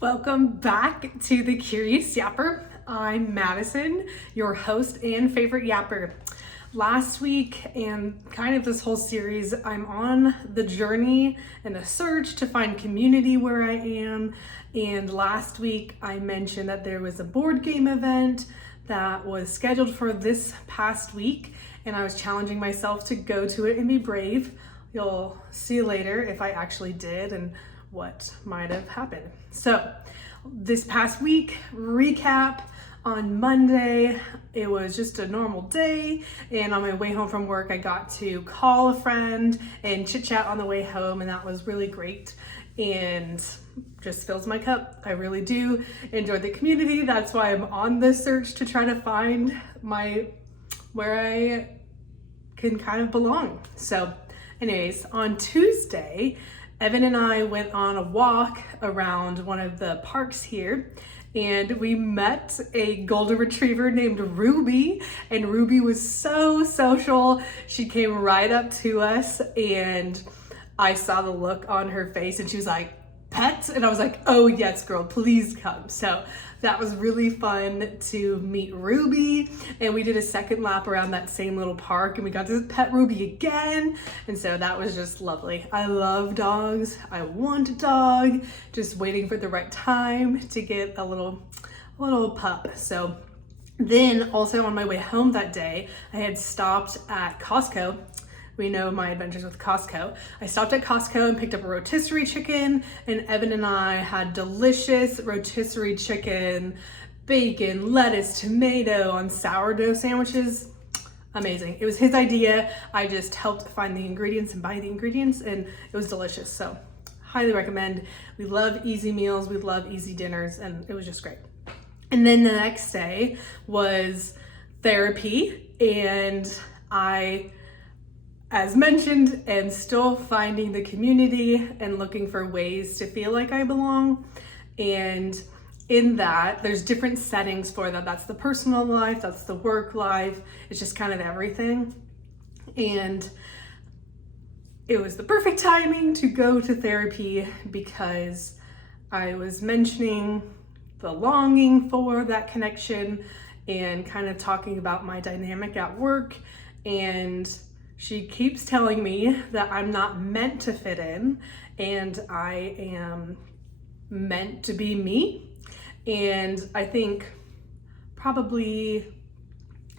Welcome back to The Curious Yapper. I'm Madison, your host and favorite yapper. Last week and kind of this whole series, I'm on the journey and a search to find community where I am. And last week I mentioned that there was a board game event that was scheduled for this past week, and I was challenging myself to go to it and be brave. You'll see later if I actually did and what might have happened. So this past week, recap. On Monday, it was just a normal day, and on my way home from work, I got to call a friend and chit chat on the way home, and that was really great and just fills my cup. I really do enjoy the community. That's why I'm on this search to try to find where I can kind of belong. So anyways, on Tuesday, Evan and I went on a walk around one of the parks here, and we met a golden retriever named Ruby, and Ruby was so social. She came right up to us, and I saw the look on her face, and she was like, "Pet?" And I was like, "Oh yes, girl, please come." So that was really fun to meet Ruby, and we did a second lap around that same little park, and we got to pet Ruby again, and so that was just lovely. I love dogs. I want a dog, just waiting for the right time to get a little pup. So then also on my way home that day, I had stopped at Costco. We know my adventures with Costco. I stopped at Costco and picked up a rotisserie chicken, and Evan and I had delicious rotisserie chicken, bacon, lettuce, tomato on sourdough sandwiches. Amazing. It was his idea. I just helped find the ingredients and buy the ingredients, and it was delicious. So highly recommend. We love easy meals. We love easy dinners, and it was just great. And then the next day was therapy, and as mentioned, and still finding the community and looking for ways to feel like I belong. And in that, there's different settings for that. That's the personal life, that's the work life. It's just kind of everything. And it was the perfect timing to go to therapy because I was mentioning the longing for that connection and kind of talking about my dynamic at work. And she keeps telling me that I'm not meant to fit in and I am meant to be me. And I think probably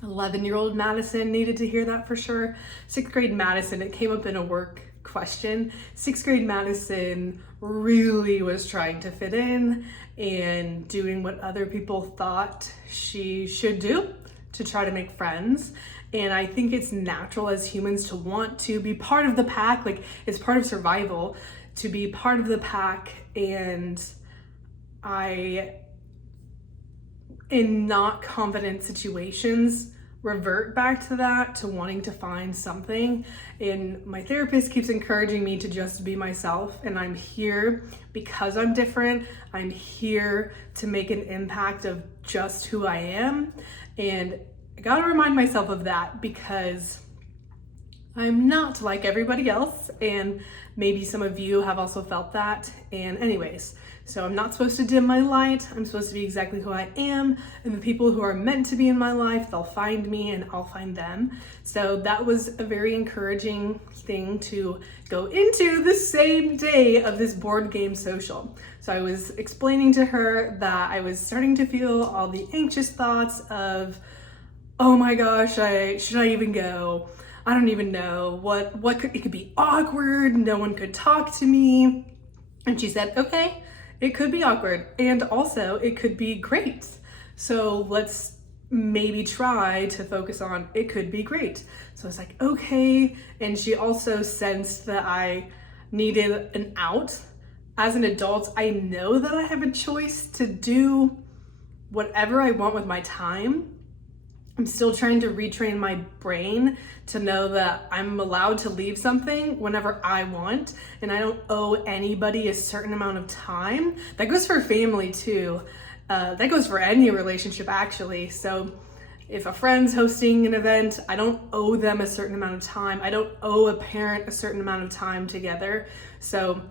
11-year-old Madison needed to hear that for sure. 6th grade Madison, it came up in a work question. 6th grade Madison really was trying to fit in and doing what other people thought she should do to try to make friends. And I think it's natural as humans to want to be part of the pack. Like, it's part of survival to be part of the pack. And I, in not confident situations, revert back to that, to wanting to find something. And my therapist keeps encouraging me to just be myself. And I'm here because I'm different. I'm here to make an impact of just who I am. And I gotta remind myself of that because I'm not like everybody else, and maybe some of you have also felt that. And anyways, so I'm not supposed to dim my light. I'm supposed to be exactly who I am, and the people who are meant to be in my life, they'll find me and I'll find them. So that was a very encouraging thing to go into the same day of this board game social. So I was explaining to her that I was starting to feel all the anxious thoughts of, oh my gosh, should I even go? I don't even know it could be awkward. No one could talk to me. And she said, okay, it could be awkward. And also it could be great. So let's maybe try to focus on it could be great. So I was like, okay. And she also sensed that I needed an out. As an adult, I know that I have a choice to do whatever I want with my time. I'm still trying to retrain my brain to know that I'm allowed to leave something whenever I want, and I don't owe anybody a certain amount of time. That goes for family too. That goes for any relationship actually. So if a friend's hosting an event, I don't owe them a certain amount of time. I don't owe a parent a certain amount of time together. So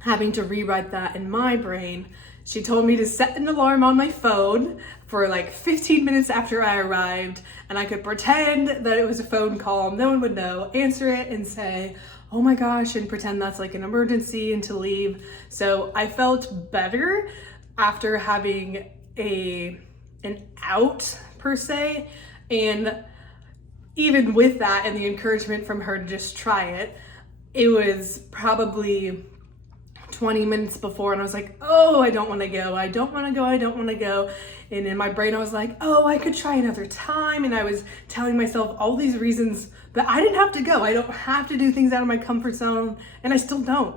having to rewrite that in my brain. She told me to set an alarm on my phone for like 15 minutes after I arrived, and I could pretend that it was a phone call, no one would know, answer it and say, oh my gosh, and pretend that's like an emergency and to leave. So I felt better after having an out per se, and even with that and the encouragement from her to just try it, it was probably 20 minutes before and I was like, oh, I don't want to go. And in my brain I was like, oh, I could try another time. And I was telling myself all these reasons that I didn't have to go. I don't have to do things out of my comfort zone, and I still don't.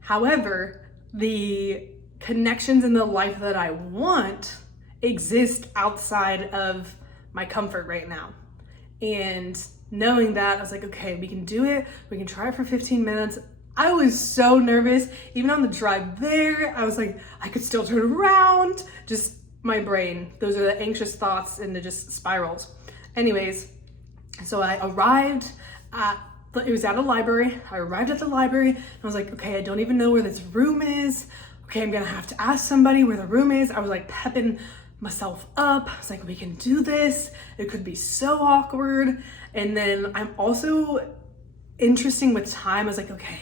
However, the connections in the life that I want exist outside of my comfort right now. And knowing that, I was like, okay, we can do it. We can try it for 15 minutes. I was so nervous. Even on the drive there, I was like, I could still turn around. Just my brain. Those are the anxious thoughts and it just spirals. Anyways, so I arrived at, it was at a library. I arrived at the library and I was like, okay, I don't even know where this room is. Okay, I'm gonna have to ask somebody where the room is. I was like pepping myself up. I was like, we can do this. It could be so awkward. And then I'm also interesting with time. I was like, okay,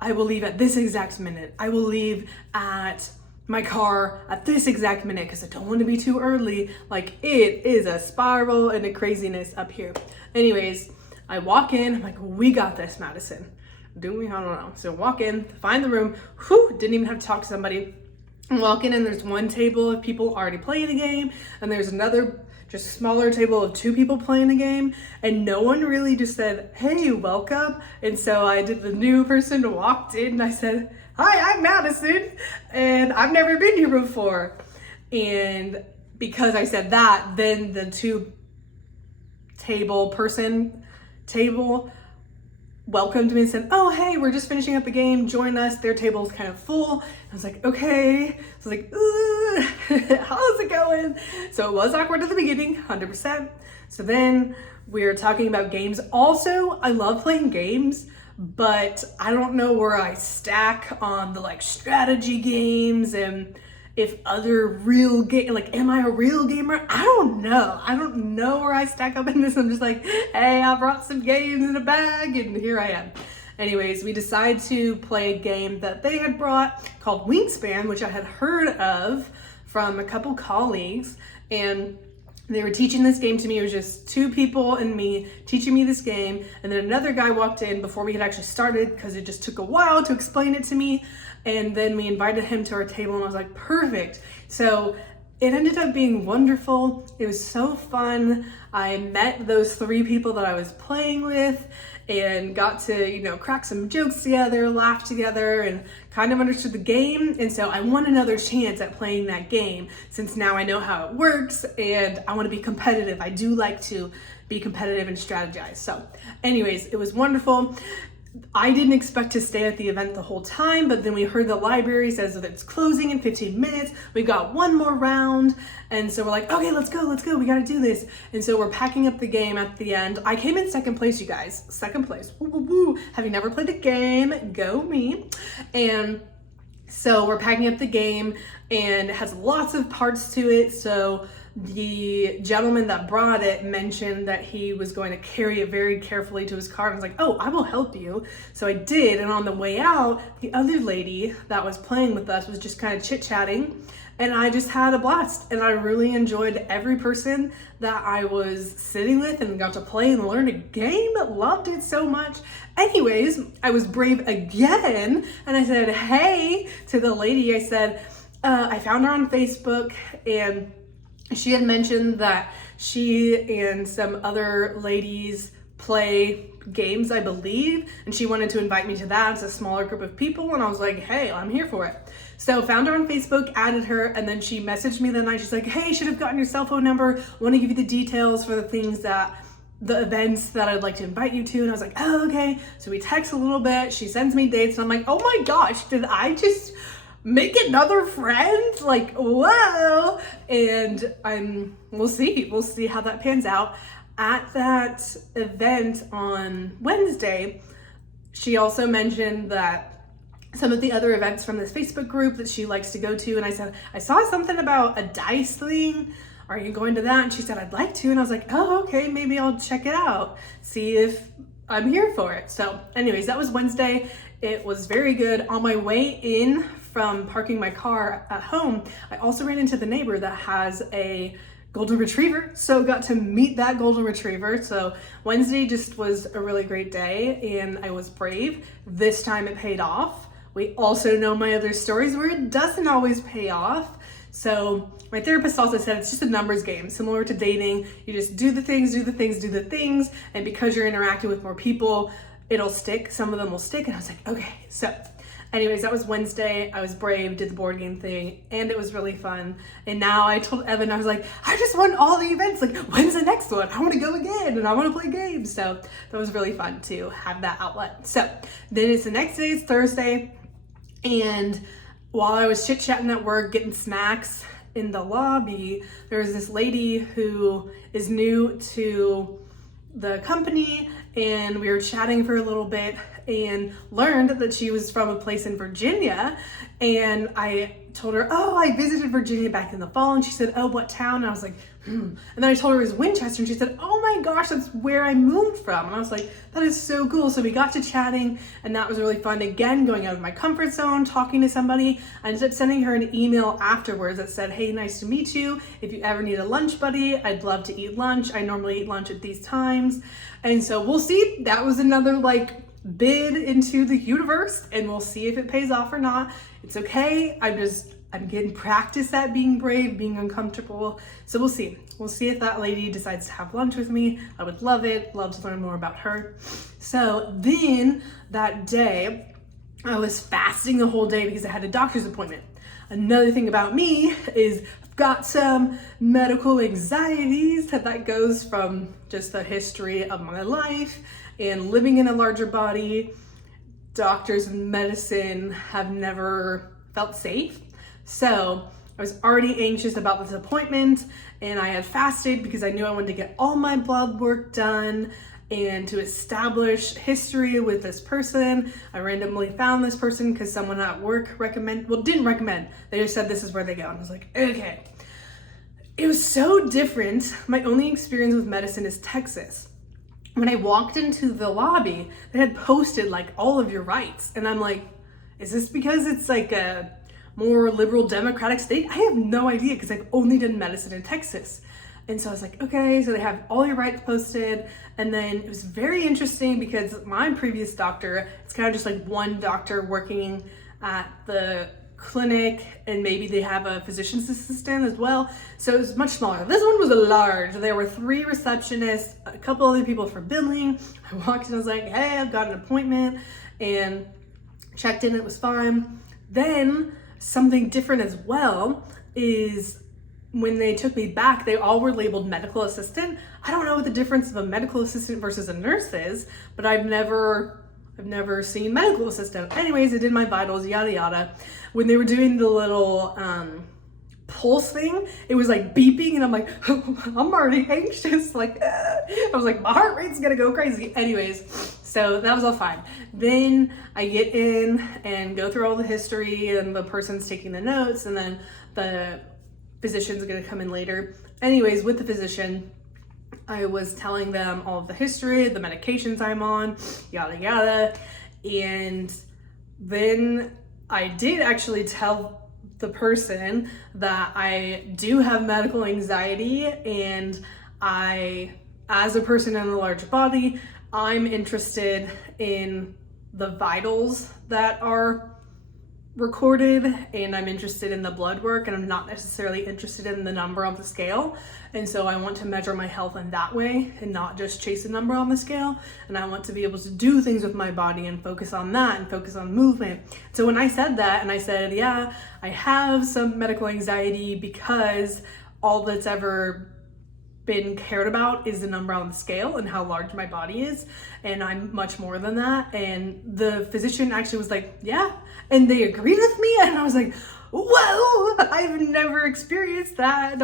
I will leave at this exact minute. I will leave at my car at this exact minute because I don't want to be too early. Like, it is a spiral and a craziness up here. Anyways, I walk in. I'm like, we got this, Madison. Do we? I don't know. So walk in, find the room. Didn't even have to talk to somebody. I walk in and there's one table of people already playing a game, and there's another just smaller table of 2 people playing a game, and no one really just said, hey, welcome. And so I did the new person walked in and I said, hi, I'm Madison, and I've never been here before. And because I said that, then the 2 table welcomed me and said, oh, hey, we're just finishing up the game, join us. Their table's kind of full. I was like, okay. So I was like, ooh, how's it going? So it was awkward at the beginning, 100%. So then we were talking about games. Also, I love playing games, but I don't know where I stack on the like strategy games and if other real game, like, am I a real gamer? I don't know where I stack up in this. I'm just like, hey, I brought some games in a bag and here I am. Anyways, we decided to play a game that they had brought called Wingspan, which I had heard of from a couple colleagues, and they were teaching this game to me. It was just 2 people and me teaching me this game, and then another guy walked in before we had actually started because it just took a while to explain it to me. And then we invited him to our table and I was like, perfect. So it ended up being wonderful. It was so fun. I met those 3 people that I was playing with and got to, crack some jokes together, laugh together, and kind of understood the game. And so I want another chance at playing that game since now I know how it works and I want to be competitive. I do like to be competitive and strategize. So anyways, it was wonderful. I didn't expect to stay at the event the whole time, but then we heard the library says that it's closing in 15 minutes. We got one more round. And so we're like, okay, let's go. We got to do this. And so we're packing up the game at the end. I came in second place, you guys. Second place. Woo, woo, woo. Have you never played the game? Go me. And so we're packing up the game and it has lots of parts to it. So the gentleman that brought it mentioned that he was going to carry it very carefully to his car. I was like, oh, I will help you. So I did. And on the way out, the other lady that was playing with us was just kind of chit-chatting. And I just had a blast. And I really enjoyed every person that I was sitting with and got to play and learn a game. Loved it so much. Anyways, I was brave again. And I said, hey, to the lady. I said, I found her on Facebook and she had mentioned that she and some other ladies play games, I believe, and she wanted to invite me to that. It's a smaller group of people, and I was like, hey, I'm here for it. So found her on Facebook, added her, and then she messaged me that night. She's like, hey, should have gotten your cell phone number. Want to give you the details for the events that I'd like to invite you to. And I was like, oh, okay. So we text a little bit. She sends me dates, and I'm like, oh my gosh, did I just make another friend? Like, whoa. And we'll see how that pans out. At that event on Wednesday, she also mentioned that some of the other events from this Facebook group that she likes to go to. And I said, I saw something about a dice thing. Are you going to that? And she said, I'd like to. And I was like, oh, okay, maybe I'll check it out. See if I'm here for it. So anyways, that was Wednesday. It was very good. On my way in from parking my car at home, I also ran into the neighbor that has a golden retriever. So got to meet that golden retriever. So Wednesday just was a really great day and I was brave. This time it paid off. We also know my other stories where it doesn't always pay off. So my therapist also said it's just a numbers game, similar to dating. You just do the things, and because you're interacting with more people, it'll stick. Some of them will stick. And I was like, okay. So anyways, that was Wednesday. I was brave, did the board game thing, and it was really fun. And now I told Evan, I was like, I just won all the events. Like, when's the next one? I want to go again, and I want to play games. So that was really fun to have that outlet. So then it's the next day, it's Thursday. And while I was chit-chatting at work, getting snacks in the lobby, there was this lady who is new to the company, and we were chatting for a little bit and learned that she was from a place in Virginia. And I told her, oh, I visited Virginia back in the fall. And she said, oh, what town? And I was like, And then I told her it was Winchester, and she said, oh my gosh, that's where I moved from. And I was like, that is so cool. So we got to chatting, and that was really fun. Again, going out of my comfort zone, talking to somebody. I ended up sending her an email afterwards that said, hey, nice to meet you. If you ever need a lunch buddy, I'd love to eat lunch. I normally eat lunch at these times. And so we'll see. That was another bid into the universe, and we'll see if it pays off or not. It's okay. I'm getting practice at being brave, being uncomfortable. So we'll see. We'll see if that lady decides to have lunch with me. I would love it. Love to learn more about her. So then that day, I was fasting the whole day because I had a doctor's appointment. Another thing about me is I've got some medical anxieties that goes from just the history of my life and living in a larger body. Doctors and medicine have never felt safe. So I was already anxious about this appointment, and I had fasted because I knew I wanted to get all my blood work done and to establish history with this person. I randomly found this person because someone at work didn't recommend. They just said this is where they go. And I was like, okay. It was so different. My only experience with medicine is Texas. When I walked into the lobby, they had posted all of your rights. And I'm like, is this because it's a more liberal democratic state? I have no idea because I've only done medicine in Texas. And so I was like, okay, so they have all your rights posted. And then it was very interesting because my previous doctor, it's kind of just one doctor working at the clinic, and maybe they have a physician's assistant as well. So it was much smaller. This one was large. There were 3 receptionists, a couple other people for billing. I walked in, I was like, hey, I've got an appointment, and checked in, it was fine. Then something different as well is when they took me back, they all were labeled medical assistant. I don't know what the difference of a medical assistant versus a nurse is, but I've never seen medical assistant. Anyways, I did my vitals, yada yada. When they were doing the little pulse thing, it was beeping, and I'm like, I'm already anxious. I was like, my heart rate's gonna go crazy. Anyways, so that was all fine. Then I get in and go through all the history, and the person's taking the notes, and then the physician's gonna come in later. Anyways, with the physician, I was telling them all of the history, the medications I'm on, yada yada. And then I did actually tell the person that I do have medical anxiety, and as a person in a large body, I'm interested in the vitals that are recorded, and I'm interested in the blood work, and I'm not necessarily interested in the number on the scale. And so I want to measure my health in that way and not just chase a number on the scale. And I want to be able to do things with my body and focus on that and focus on movement. So when I said that, and I said, yeah, I have some medical anxiety because all that's ever been cared about is the number on the scale and how large my body is, and I'm much more than that. And the physician actually was like, yeah, and they agreed with me, and I was like, whoa, I've never experienced that. And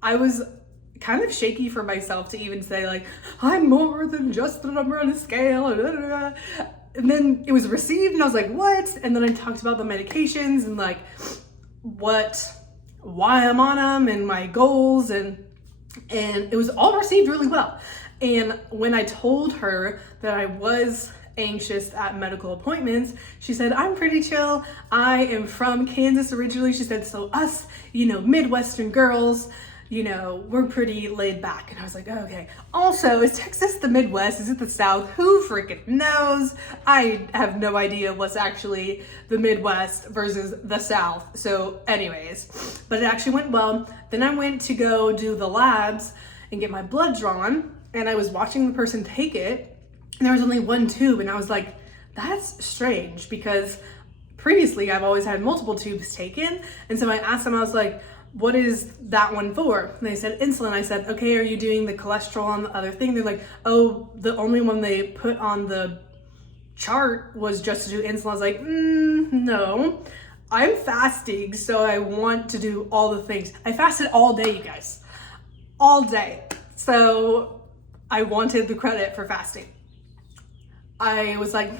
I was kind of shaky for myself to even say I'm more than just a number on a scale. and then it was received and I was like, what? And then I talked about the medications and like why I'm on them and my goals, and it was all received really well. And when I told her that I was anxious at medical appointments, she said, I'm pretty chill. I am from Kansas originally. She said, so us, Midwestern girls, we're pretty laid back. And I was like, oh, okay. Also, is Texas the Midwest? Is it the South? Who freaking knows? I have no idea what's actually the Midwest versus the South. So anyways, but it actually went well. Then I went to go do the labs and get my blood drawn, and I was watching the person take it, and there was only one tube, and I was like, that's strange, because previously I've always had multiple tubes taken. And so I asked them, I was like, what is that one for? And they said insulin. I said, okay, are you doing the cholesterol on the other thing? They're like, oh, the only one they put on the chart was just to do insulin. I was like, no, I'm fasting, so I want to do all the things. I fasted all day, you guys, all day. So I wanted the credit for fasting. I was like,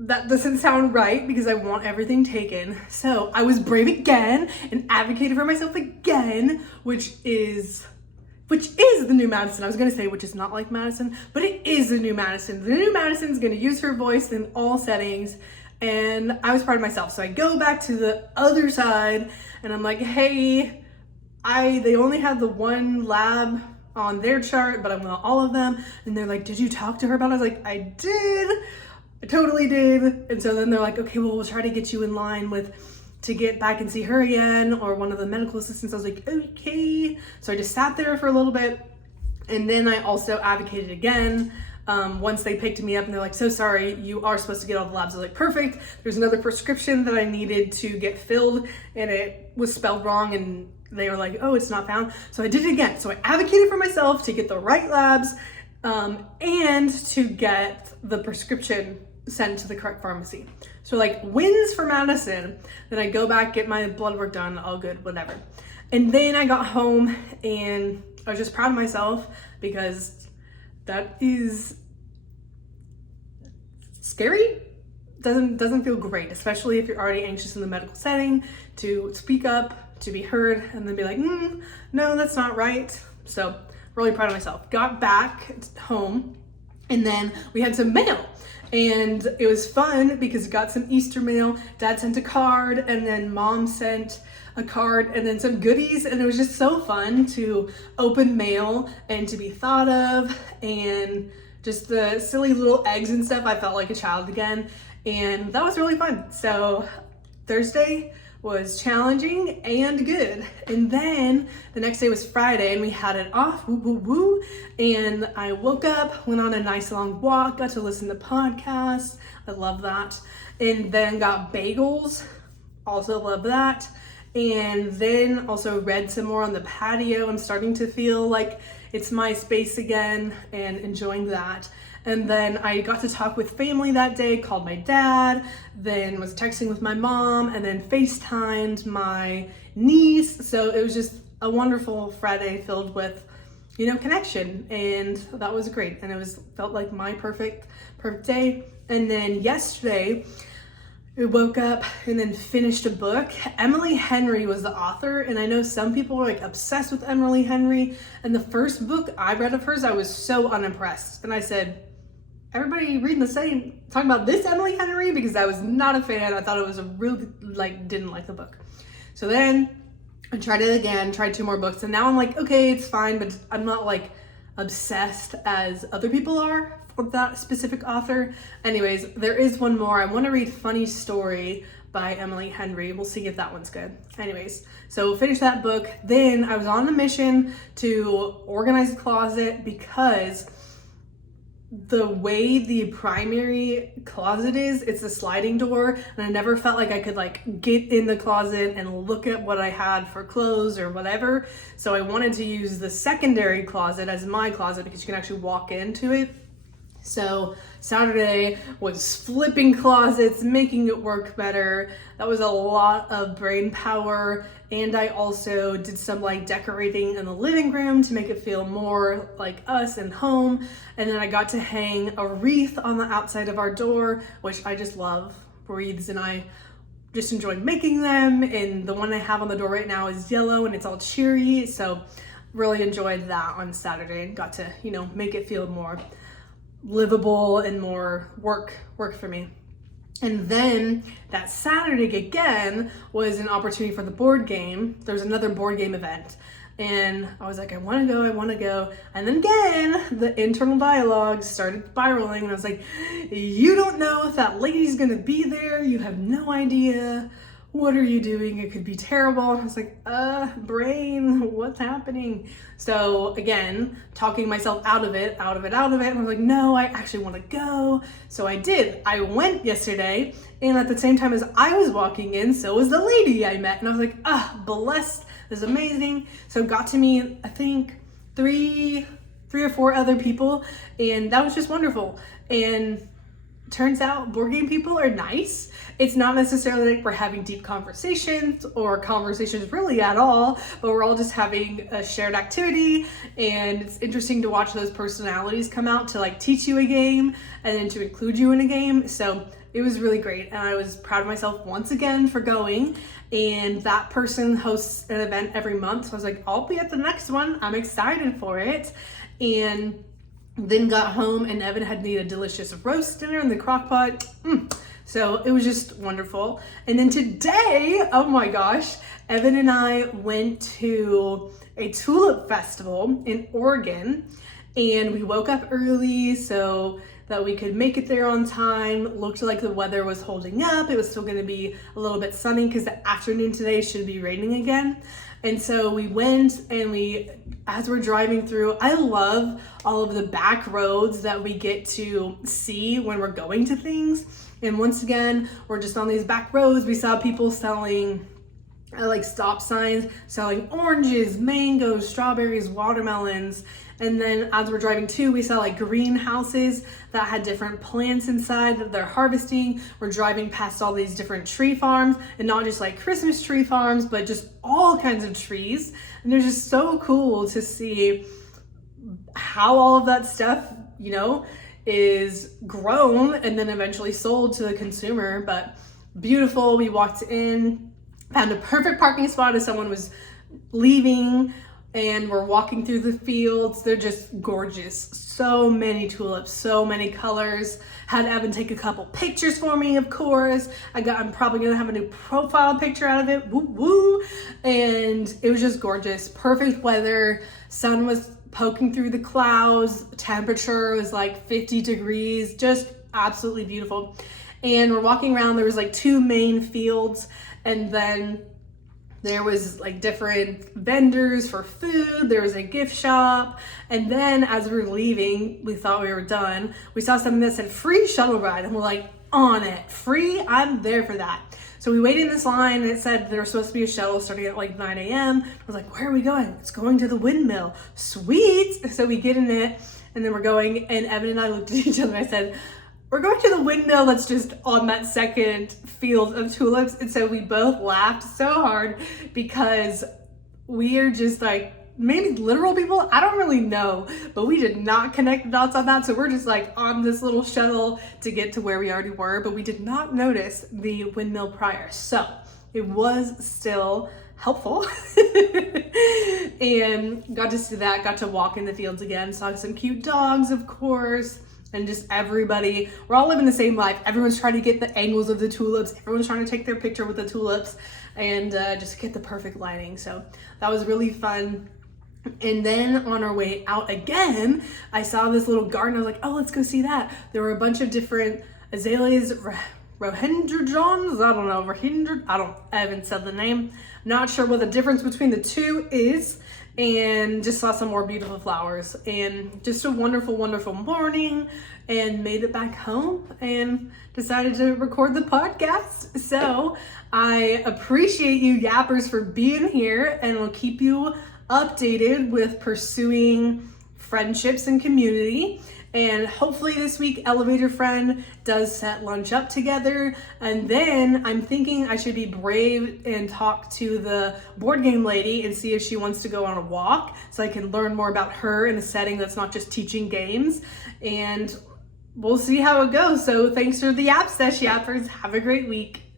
that doesn't sound right, because I want everything taken. So I was brave again and advocated for myself again, which is the new Madison. I was gonna say, which is not like Madison, but it is the new Madison. The new Madison is gonna use her voice in all settings, and I was proud of myself. So I go back to the other side and I'm like, hey, they only had the one lab on their chart, but I want all of them. And they're like, did you talk to her about it? I was like, I did. I totally did. And so then they're like, okay, well, we'll try to get you in line to get back and see her again, or one of the medical assistants. I was like, okay. So I just sat there for a little bit. And then I also advocated again. Once they picked me up and they're like, so sorry, you are supposed to get all the labs. I was like, perfect. There's another prescription that I needed to get filled, and it was spelled wrong, and they were like, oh, it's not found. So I did it again. So I advocated for myself to get the right labs, and to get the prescription sent to the correct pharmacy. So like, wins for Madison. Then I go back, get my blood work done, all good, whatever. And then I got home and I was just proud of myself, because that is scary. Doesn't feel great, especially if you're already anxious in the medical setting, to speak up, to be heard, and then be like, no, that's not right. So really proud of myself. Got back home, and then we had some mail, and it was fun because we got some Easter mail. Dad sent a card, and then Mom sent a card, and then some goodies, and it was just so fun to open mail and to be thought of, and just the silly little eggs and stuff. I felt like a child again, and that was really fun. So Thursday was challenging and good. And then the next day was Friday, and we had it off, woo woo woo. And I woke up, went on a nice long walk, got to listen to podcasts. I love that. And then got bagels, also love that. And then also read some more on the patio. I'm starting to feel like it's my space again and enjoying that. And then I got to talk with family that day, called my dad, then was texting with my mom, and then FaceTimed my niece. So it was just a wonderful Friday filled with, connection, and that was great. And it felt like my perfect day. And then yesterday, we woke up and then finished a book. Emily Henry was the author, and I know some people are like obsessed with Emily Henry. And the first book I read of hers, I was so unimpressed. And I said, everybody reading the same, talking about this Emily Henry? Because I was not a fan. I thought it was didn't like the book. So then I tried it again, tried 2 more books, and now I'm like, okay, it's fine, but I'm not like obsessed as other people are with that specific author. Anyways, there is one more. I want to read Funny Story by Emily Henry. We'll see if that one's good. Anyways, so finish that book. Then I was on a mission to organize the closet, because the way the primary closet is, it's a sliding door, and I never felt like I could like get in the closet and look at what I had for clothes or whatever. So I wanted to use the secondary closet as my closet, because you can actually walk into it. So Saturday was flipping closets, making it work better. That was a lot of brain power. And I also did some like decorating in the living room to make it feel more like us and home. And then I got to hang a wreath on the outside of our door, which I just love. Wreaths, and I just enjoyed making them. And the one I have on the door right now is yellow and it's all cheery. So really enjoyed that on Saturday and got to, make it feel more livable and more work for me. And then that Saturday again was an opportunity for the board game. There's another board game event. And I was like, I want to go. And then again, the internal dialogue started spiraling. And I was like, you don't know if that lady's going to be there. You have no idea. What are you doing? It could be terrible. I was like, brain, what's happening? So again, talking myself out of it. And I was like, no, I actually want to go. So I did. I went yesterday. And at the same time as I was walking in, so was the lady I met. And I was like, blessed. This is amazing. So got to meet, I think, three or four other people. And that was just wonderful. And turns out board game people are nice. It's not necessarily like we're having deep conversations or conversations really at all, but we're all just having a shared activity, and it's interesting to watch those personalities come out to like teach you a game and then to include you in a game. So it was really great, and I was proud of myself once again for going. And that person hosts an event every month, so I was like, I'll be at the next one. I'm excited for it. And then got home and Evan had made a delicious roast dinner in the crock pot. So it was just wonderful. And then today, oh my gosh, Evan and I went to a tulip festival in Oregon, and we woke up early so that we could make it there on time. Looked like the weather was holding up. It was still gonna be a little bit sunny because the afternoon today should be raining again. And so we went, and as we're driving through, I love all of the back roads that we get to see when we're going to things. And once again, we're just on these back roads. We saw people selling like stop signs, selling oranges, mangoes, strawberries, watermelons. And then as we're driving too, we saw like greenhouses that had different plants inside that they're harvesting. We're driving past all these different tree farms, and not just like Christmas tree farms, but just all kinds of trees. And they're just so cool to see how all of that stuff, is grown and then eventually sold to the consumer. But beautiful. We walked in, found a perfect parking spot as someone was leaving, and we're walking through the fields. They're just gorgeous. So many tulips, so many colors. Had Evan take a couple pictures for me, of course. I'm probably gonna have a new profile picture out of it. Woo woo. And it was just gorgeous. Perfect weather. Sun was poking through the clouds. Temperature was like 50 degrees. Just absolutely beautiful. And we're walking around. There was like two main fields, and then there was like different vendors for food. There was a gift shop. And then as we were leaving, we thought we were done. We saw something that said free shuttle ride, and we're like, on it. Free? I'm there for that. So we waited in this line, and it said there was supposed to be a shuttle starting at like 9 a.m. I was like, where are we going? It's going to the windmill. Sweet. So we get in it, and then we're going, and Evan and I looked at each other, and I said, we're going to the windmill that's just on that second field of tulips. And so we both laughed so hard because we are just like, maybe literal people, I don't really know, but we did not connect the dots on that. So we're just like on this little shuttle to get to where we already were, but we did not notice the windmill prior. So it was still helpful. And got to see that, got to walk in the fields again, saw some cute dogs, of course. And just everybody, we're all living the same life. Everyone's trying to get the angles of the tulips. Everyone's trying to take their picture with the tulips and just get the perfect lighting. So that was really fun. And then on our way out again, I saw this little garden. I was like, oh, let's go see that. There were a bunch of different azaleas, Rohingyans, I haven't said the name. Not sure what the difference between the two is. And just saw some more beautiful flowers, and just a wonderful, wonderful morning, and made it back home and decided to record the podcast. So I appreciate you yappers for being here, and will keep you updated with pursuing friendships and community. And hopefully this week, Elevator Friend does set lunch up together. And then I'm thinking I should be brave and talk to the board game lady and see if she wants to go on a walk so I can learn more about her in a setting that's not just teaching games. And we'll see how it goes. So thanks for the App Sesh Yappers. Have a great week.